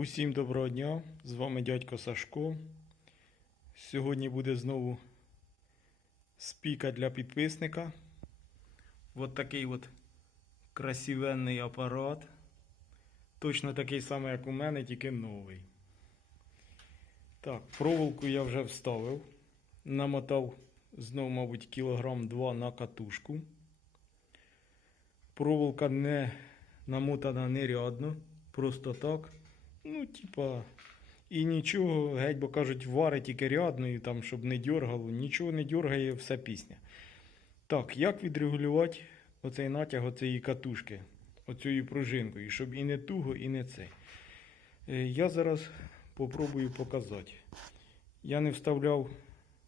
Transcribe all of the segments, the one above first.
Усім доброго дня! З вами дядько Сашко. Сьогодні буде знову спіка для підписника. От такий от красивенний апарат. Точно такий самий, як у мене, тільки новий. Так, проволоку я вже вставив. Намотав знову, мабуть, кілограм 2 на катушку. Проволока не намотана нерядно, просто так. Ну, типа, і нічого, геть, бо кажуть, варить тільки рядною, там, щоб не дергало, нічого не дергає, все пісня. Так, як відрегулювати оцей натяг оцієї катушки, оцією пружинкою, щоб і не туго, і не цей. Е, Я зараз попробую показати. Я не вставляв,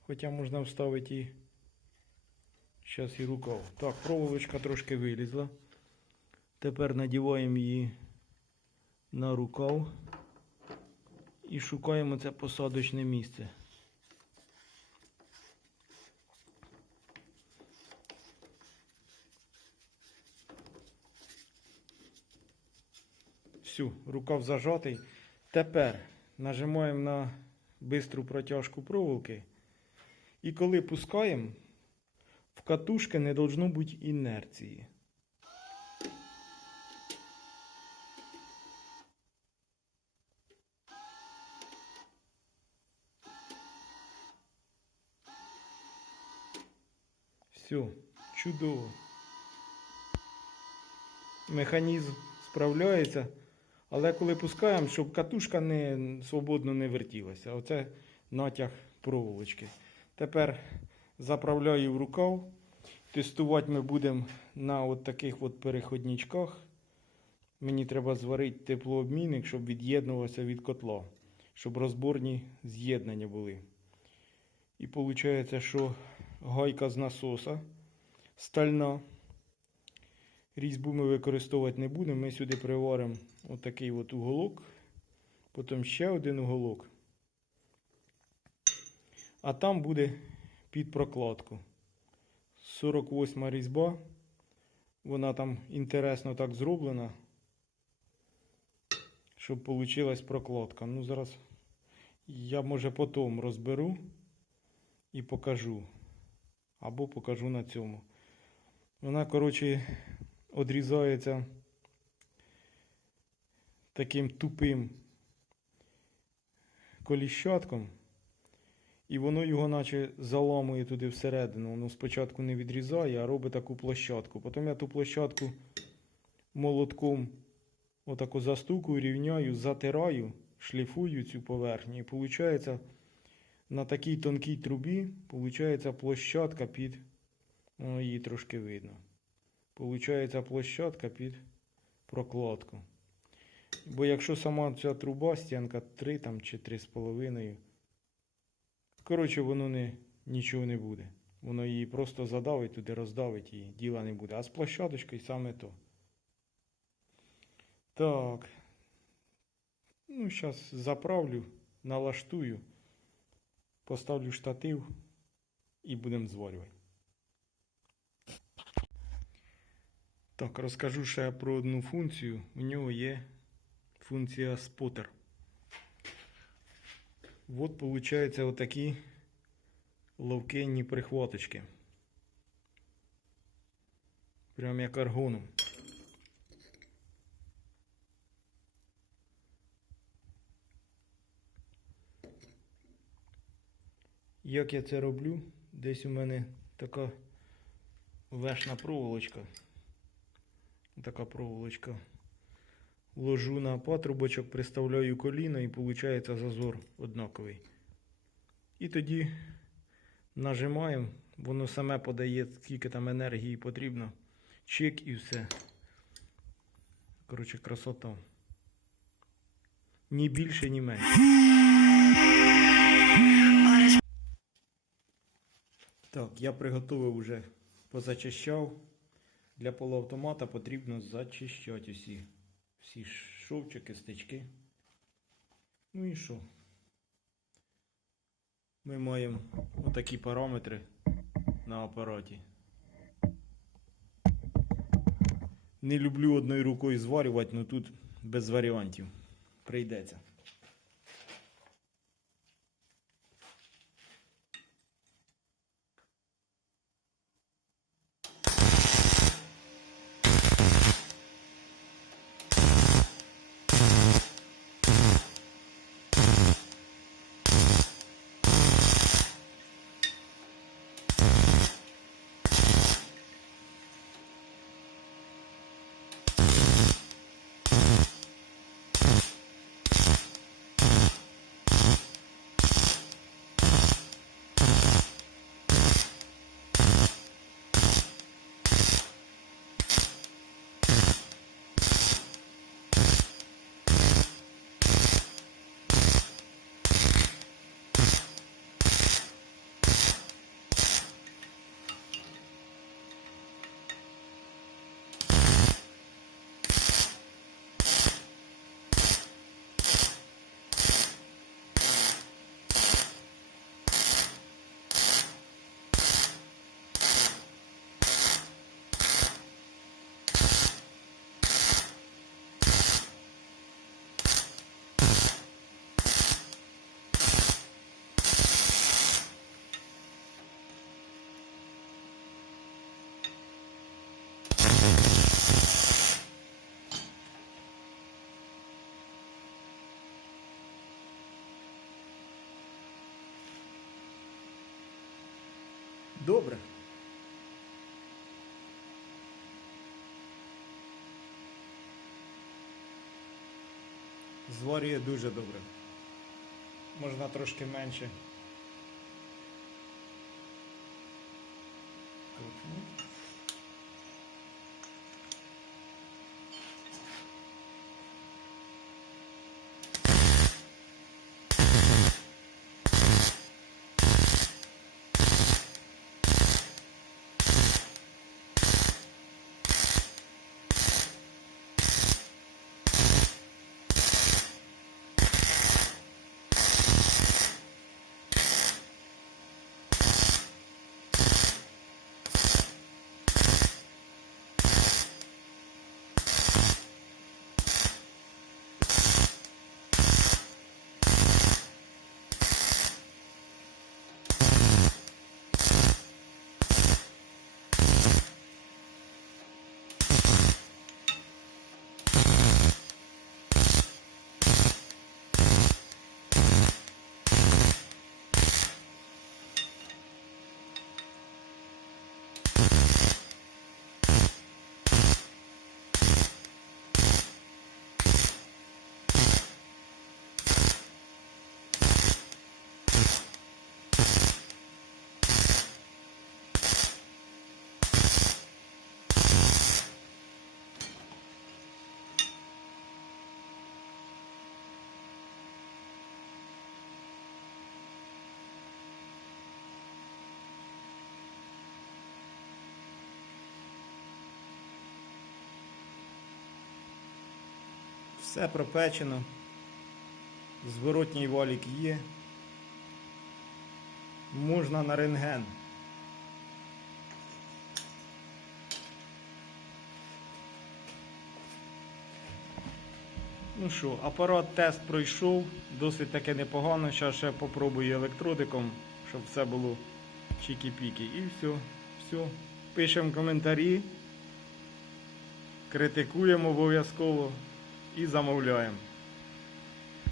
хоча можна вставити і. Зараз і рукав. Так, проволочка трошки вилізла. Тепер надіваємо її на рукав і шукаємо це посадочне місце. Всю, рукав зажатий. Тепер нажимаємо на бистру протяжку проволоки. І коли пускаємо, в катушки не должно бути інерції. Все, чудово. Механізм справляється, але коли пускаємо, щоб катушка не свободно не вертілася. Оце натяг проволочки. Тепер заправляю в рукав. Тестувати ми будемо на от таких от переходничках. Мені треба зварити теплообмінник, щоб від'єднувався від котла, щоб розборні з'єднання були. І виходить, що гайка з насоса стальна. Різьбу ми використовувати не будемо. Ми сюди приваримо отакий от уголок, потім ще один уголок. А там буде під прокладку. 48 різьба. Вона там інтересно так зроблена, щоб вийшла прокладка. Ну, зараз я може потім розберу і покажу. Або покажу на цьому. Вона, коротше, одрізається таким тупим коліщатком. І воно його наче заламує туди всередину. Воно спочатку не відрізає, а робить таку площадку. Потім я ту площадку молотком отако застукую, рівняю, затираю, шліфую цю поверхню. І виходить, на такій тонкій трубі виходить площадка під. Воно її трошки видно. Получається площадка під прокладку. Бо якщо сама ця труба, стінка 3 там, чи 3,5, коротше, воно не, нічого не буде. Воно її просто задавить туди, роздавить і діла не буде. А з площадочкою саме то. Так. Ну, зараз заправлю, налаштую, поставлю штатив і будемо зварювати. Так, розкажу ще про одну функцію. У нього є функція спотер. От, виходить, отакі ловкенні прихваточки. Прям як аргоном. Як я це роблю? Десь у мене така вешна проволочка. Така проволочка. Ложу на патрубочок, приставляю коліно і виходить зазор однаковий. І тоді нажимаємо, воно саме подає, скільки там енергії потрібно. Чик і все. Коротше, красота. Ні більше, ні менше. Так, я приготував вже, позачищав. Для полуавтомата потрібно зачищати усі, всі шовчики, стички. Ну і що? Ми маємо отакі параметри на апараті. Не люблю одною рукою зварювати, але тут без варіантів. прийдеться. Добре. Зварює дуже добре. Можна трошки менше. Все пропечено. Зворотній валік є. Можна на рентген. Ну що, апарат тест пройшов, досить таки непогано. Зараз ще попробую електродиком, щоб все було чікі-піки. І все, все. Пишемо коментарі, критикуємо обов'язково і замовляємо.